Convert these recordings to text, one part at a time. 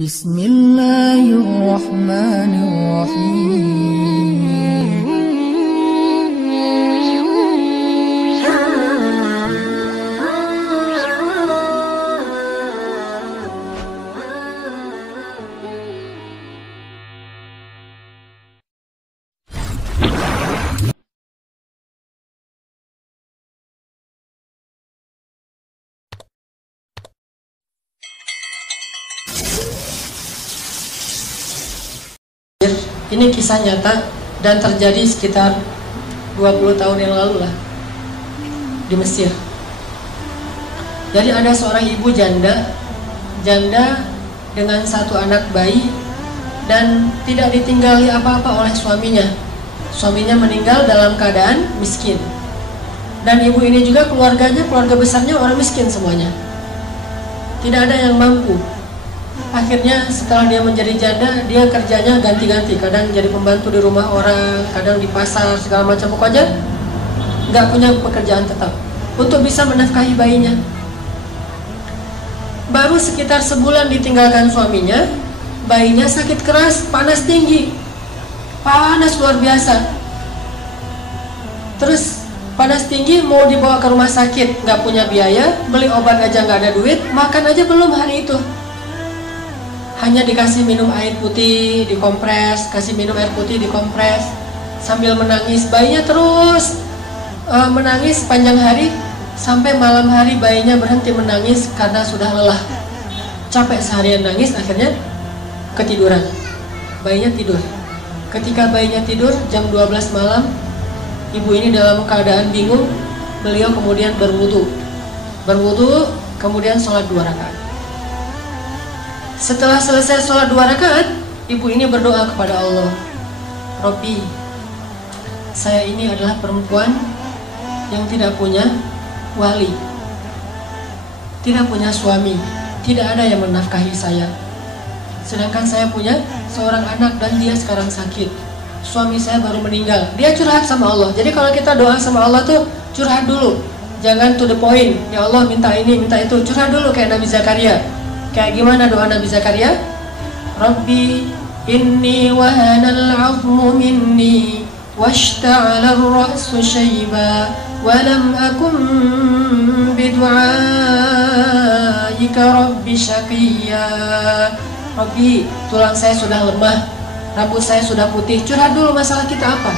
Bismillahirrahmanirrahim. Ini kisah nyata dan terjadi sekitar 20 tahun yang lalu lah di Mesir. Jadi ada seorang ibu janda dengan satu anak bayi dan tidak ditinggali apa-apa oleh suaminya. Suaminya meninggal dalam keadaan miskin. Dan ibu ini juga keluarga besarnya orang miskin semuanya. Tidak ada yang mampu. Akhirnya setelah dia menjadi janda, dia kerjanya ganti-ganti. Kadang jadi pembantu di rumah orang, kadang di pasar, segala macam. Pokoknya nggak punya pekerjaan tetap untuk bisa menafkahi bayinya. Baru sekitar sebulan ditinggalkan suaminya, bayinya sakit keras, panas tinggi, panas luar biasa. Terus panas tinggi, mau dibawa ke rumah sakit, nggak punya biaya, beli obat aja nggak ada duit, makan aja belum hari itu. Hanya dikasih minum air putih, dikompres, kasih minum air putih, dikompres, sambil menangis. Bayinya terus menangis sepanjang hari, sampai malam hari bayinya berhenti menangis karena sudah lelah. Capek seharian nangis, akhirnya ketiduran. Bayinya tidur. Ketika bayinya tidur, jam 12 malam, ibu ini dalam keadaan bingung. Beliau kemudian berwudu, kemudian sholat 2 rakaat. Setelah selesai sholat 2 rakaat, ibu ini berdoa kepada Allah, Robbi, saya ini adalah perempuan yang tidak punya wali, tidak punya suami, tidak ada yang menafkahi saya. Sedangkan saya punya seorang anak dan dia sekarang sakit. Suami saya baru meninggal. Dia curhat sama Allah. Jadi kalau kita doa sama Allah tuh curhat dulu, jangan to the point. Ya Allah minta ini, minta itu. Curhat dulu kayak Nabi Zakaria. Kayak gimana doa Nabi Zakaria? Rabbi inni wahanal 'azmu minni washta'ala ar-ra'su shayba wa lam akum bidu'aika rabbi syaqiyya. Rabbi, tulang saya sudah lemah, rambut saya sudah putih. Curhat dulu masalah kita apa?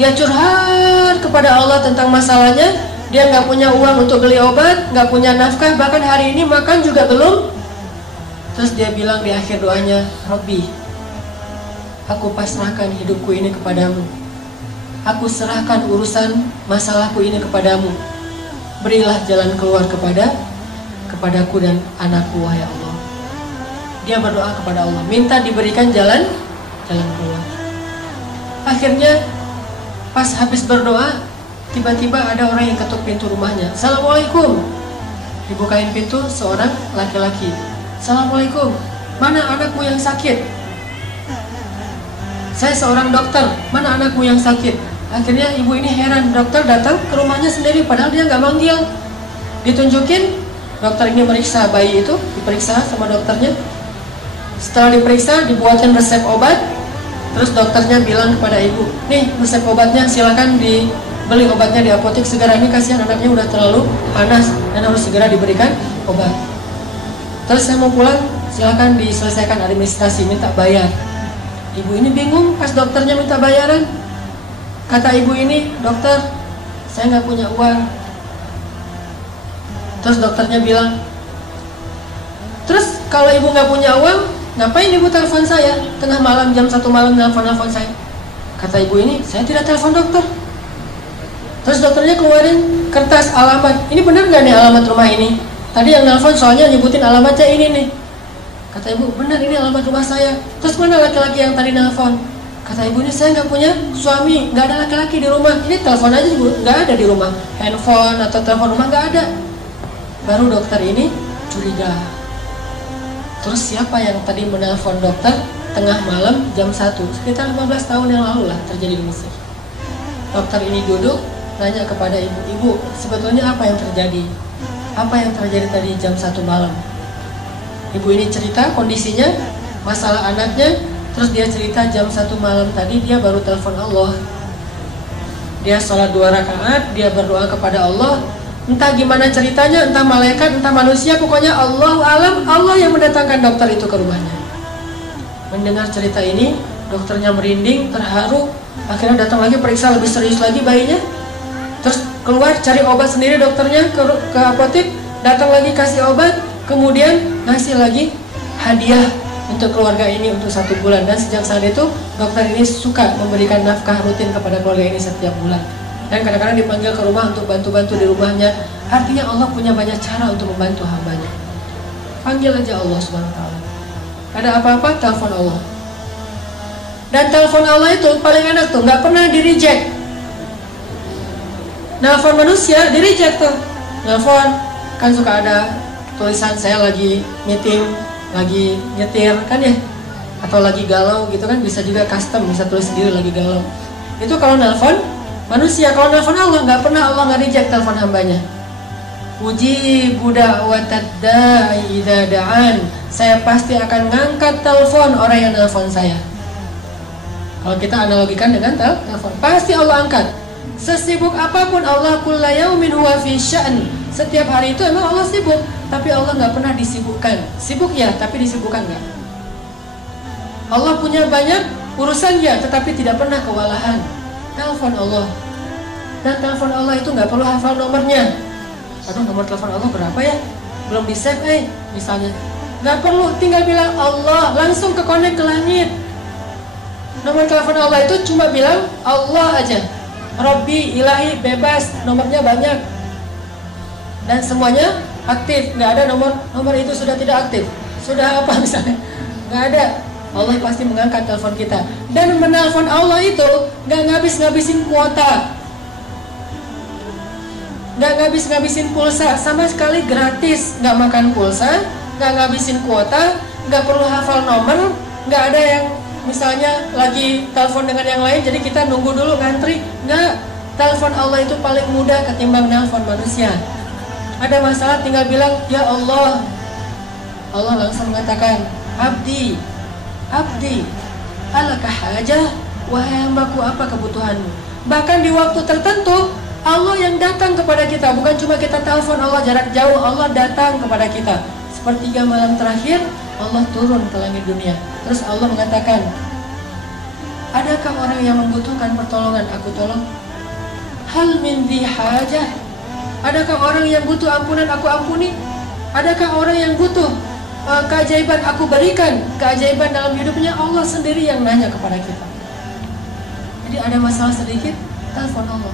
Dia curhat kepada Allah tentang masalahnya. Dia nggak punya uang untuk beli obat, nggak punya nafkah, bahkan hari ini makan juga belum. Terus dia bilang di akhir doanya, Robbi, aku pasrahkan hidupku ini kepadamu. Aku serahkan urusan masalahku ini kepadamu. Berilah jalan keluar kepadaku dan anakku, wahai Allah. Dia berdoa kepada Allah, minta diberikan jalan keluar. Akhirnya pas habis berdoa, tiba-tiba ada orang yang ketuk pintu rumahnya. Assalamualaikum. Dibukain pintu seorang laki-laki. Assalamualaikum. Mana anakmu yang sakit? Saya seorang dokter. Mana anakmu yang sakit? Akhirnya ibu ini heran. Dokter datang ke rumahnya sendiri padahal dia nggak manggil. Ditunjukin. Dokter ini meriksa bayi itu. Diperiksa sama dokternya. Setelah diperiksa, dibuatkan resep obat. Terus dokternya bilang kepada ibu, nih resep obatnya, silakan beli obatnya di apotek segera, ini kasihan anaknya udah terlalu panas dan harus segera diberikan obat. Terus saya mau pulang, silakan diselesaikan administrasi, minta bayar. Ibu ini bingung pas dokternya minta bayaran. Kata ibu ini, dokter, saya nggak punya uang. Terus dokternya bilang, terus kalau ibu nggak punya uang, ngapain ibu telepon saya tengah malam jam 1 malam nelfon saya? Kata ibu ini, saya tidak telepon dokter. Terus dokternya keluarin kertas alamat. Ini benar nggak nih alamat rumah ini? Tadi yang nelfon soalnya nyebutin alamatnya ini nih. Kata ibu, benar ini alamat rumah saya. Terus mana laki-laki yang tadi nelfon? Kata ibu ini, saya nggak punya suami, nggak ada laki-laki di rumah. Ini telepon aja juga nggak ada di rumah. Handphone atau telepon rumah nggak ada. Baru dokter ini curiga. Terus siapa yang tadi menelpon dokter tengah malam jam 1? Sekitar 15 tahun yang lalu lah terjadi di Mesir. Dokter ini duduk, nanya kepada ibu, sebetulnya apa yang terjadi? Apa yang terjadi tadi jam 1 malam? Ibu ini cerita kondisinya, masalah anaknya. Terus dia cerita jam 1 malam tadi dia baru telepon Allah. Dia sholat 2 rakaat, dia berdoa kepada Allah. Entah gimana ceritanya, entah malaikat, entah manusia, pokoknya Allahu alam, Allah yang mendatangkan dokter itu ke rumahnya. Mendengar cerita ini, dokternya merinding, terharu. Akhirnya datang lagi periksa lebih serius lagi bayinya. Terus keluar cari obat sendiri dokternya ke apotek, datang lagi kasih obat, kemudian ngasih lagi hadiah untuk keluarga ini untuk 1 bulan. Dan sejak saat itu dokter ini suka memberikan nafkah rutin kepada keluarga ini setiap bulan. Dan kadang-kadang dipanggil ke rumah untuk bantu-bantu di rumahnya. Artinya Allah punya banyak cara untuk membantu hambanya. Panggil aja Allah Subhanahu wa ta'ala. Ada apa-apa, telepon Allah. Dan telepon Allah itu paling enak tuh, nggak pernah di-reject. Nelfon manusia di-reject tuh. Nelfon kan suka ada tulisan saya lagi meeting, lagi nyetir kan ya, atau lagi galau gitu kan, bisa juga custom, bisa tulis sendiri lagi galau. Itu kalau nelfon manusia. Kalau nelfon Allah nggak pernah Allah nggak reject telepon hambanya. Ujibu da'watad da'i idza da'an. Saya pasti akan ngangkat telepon orang yang nelfon saya. Kalau kita analogikan dengan telepon, pasti Allah angkat. Sesibuk apapun Allah, kulla yaumin huwa fi sya'n. Setiap hari itu emang Allah sibuk, tapi Allah nggak pernah disibukkan. Sibuk ya, tapi disibukkan nggak. Allah punya banyak urusan ya, tetapi tidak pernah kewalahan. Telepon Allah. Dan telepon Allah itu nggak perlu hafal nomornya. Aduh, nomor telepon Allah berapa ya? Belum di save misalnya. Nggak perlu, tinggal bilang Allah, langsung ke connect ke langit. Nomor telepon Allah itu cuma bilang Allah aja. Robbi, ilahi, bebas, nomornya banyak. Dan semuanya aktif, nggak ada nomor itu sudah tidak aktif. Sudah apa misalnya? Nggak ada. Allah pasti mengangkat telepon kita. Dan menelpon Allah itu nggak ngabis-ngabisin kuota, nggak ngabis-ngabisin pulsa, sama sekali gratis. Nggak makan pulsa, nggak ngabisin kuota, nggak perlu hafal nomor, nggak ada yang misalnya lagi telepon dengan yang lain jadi kita nunggu dulu ngantri. Nggak. Telepon Allah itu paling mudah ketimbang nelpon manusia. Ada masalah tinggal bilang ya Allah. Allah langsung mengatakan abdi alaka hajah, wahai hambaku apa kebutuhanmu. Bahkan di waktu tertentu Allah yang datang kepada kita, bukan cuma kita telepon Allah jarak jauh, Allah datang kepada kita. Sepertiga malam terakhir Allah turun ke langit dunia. Terus Allah mengatakan, adakah orang yang membutuhkan pertolongan, aku tolong. Hal min dhi hajah, adakah orang yang butuh ampunan, aku ampuni. Adakah orang yang butuh keajaiban, aku berikan keajaiban dalam hidupnya. Allah sendiri yang nanya kepada kita. Jadi ada masalah sedikit, telepon Allah,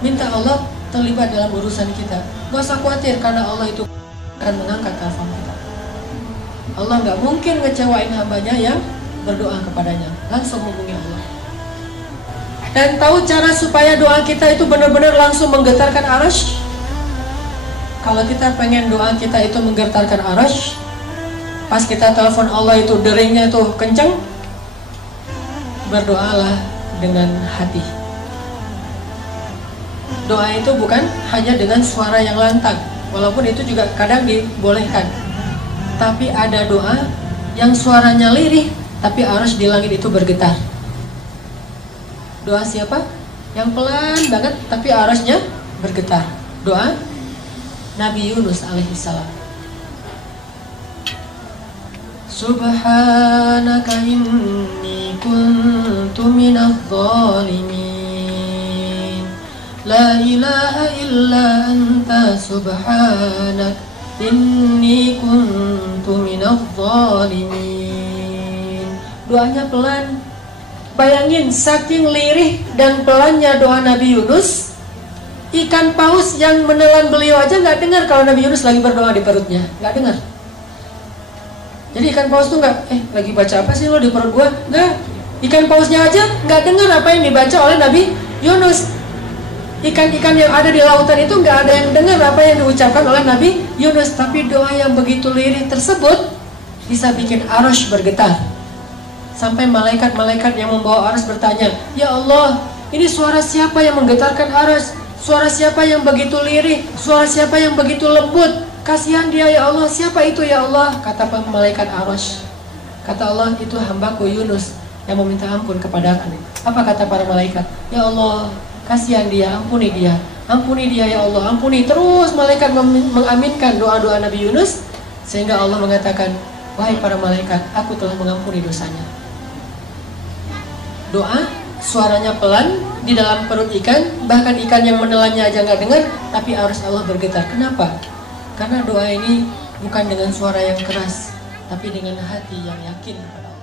minta Allah terlibat dalam urusan kita. Gak usah khawatir karena Allah itu akan mengangkat telepon kita. Allah gak mungkin ngecewain hambanya yang berdoa kepadanya. Langsung hubungi Allah. Dan tahu cara supaya doa kita itu benar-benar langsung menggetarkan arasy. Kalau kita pengen doa kita itu menggetarkan arasy, pas kita telepon Allah itu deringnya itu kenceng, berdoalah dengan hati. Doa itu bukan hanya dengan suara yang lantang, walaupun itu juga kadang dibolehkan. Tapi ada doa yang suaranya lirih, tapi arasy di langit itu bergetar. Doa siapa? Yang pelan banget, tapi arasnya bergetar. Doa Nabi Yunus alaihissalam. Subhanaka inni kuntu minadh dhalimin. La ilaha illa anta subhanak inni kuntu minadh dhalimin. Doanya pelan. Bayangin saking lirih dan pelannya doa Nabi Yunus, ikan paus yang menelan beliau aja nggak dengar kalau Nabi Yunus lagi berdoa di perutnya, nggak dengar. Jadi ikan paus tuh nggak, lagi baca apa sih lo di perut gua? Nggak. Ikan pausnya aja nggak dengar apa yang dibaca oleh Nabi Yunus. Ikan-ikan yang ada di lautan itu nggak ada yang dengar apa yang diucapkan oleh Nabi Yunus. Tapi doa yang begitu lirih tersebut bisa bikin arasy bergetar. Sampai malaikat-malaikat yang membawa arasy bertanya, ya Allah, ini suara siapa yang menggetarkan arasy? Suara siapa yang begitu lirih? Suara siapa yang begitu lembut? kasihan dia ya Allah. Siapa itu ya Allah? Kata malaikat Arsy. Kata Allah, itu hambaku Yunus yang meminta ampun kepadaku. Apa kata para malaikat? Ya Allah, kasihan dia, ampuni dia. Ampuni dia ya Allah, ampuni. Terus malaikat mengaminkan doa-doa Nabi Yunus, sehingga Allah mengatakan, wahai para malaikat, aku telah mengampuni dosanya. Doa, suaranya pelan di dalam perut ikan, bahkan ikan yang menelannya aja nggak dengar, tapi arus Allah bergetar. Kenapa? Karena doa ini bukan dengan suara yang keras, tapi dengan hati yang yakin kepada Allah.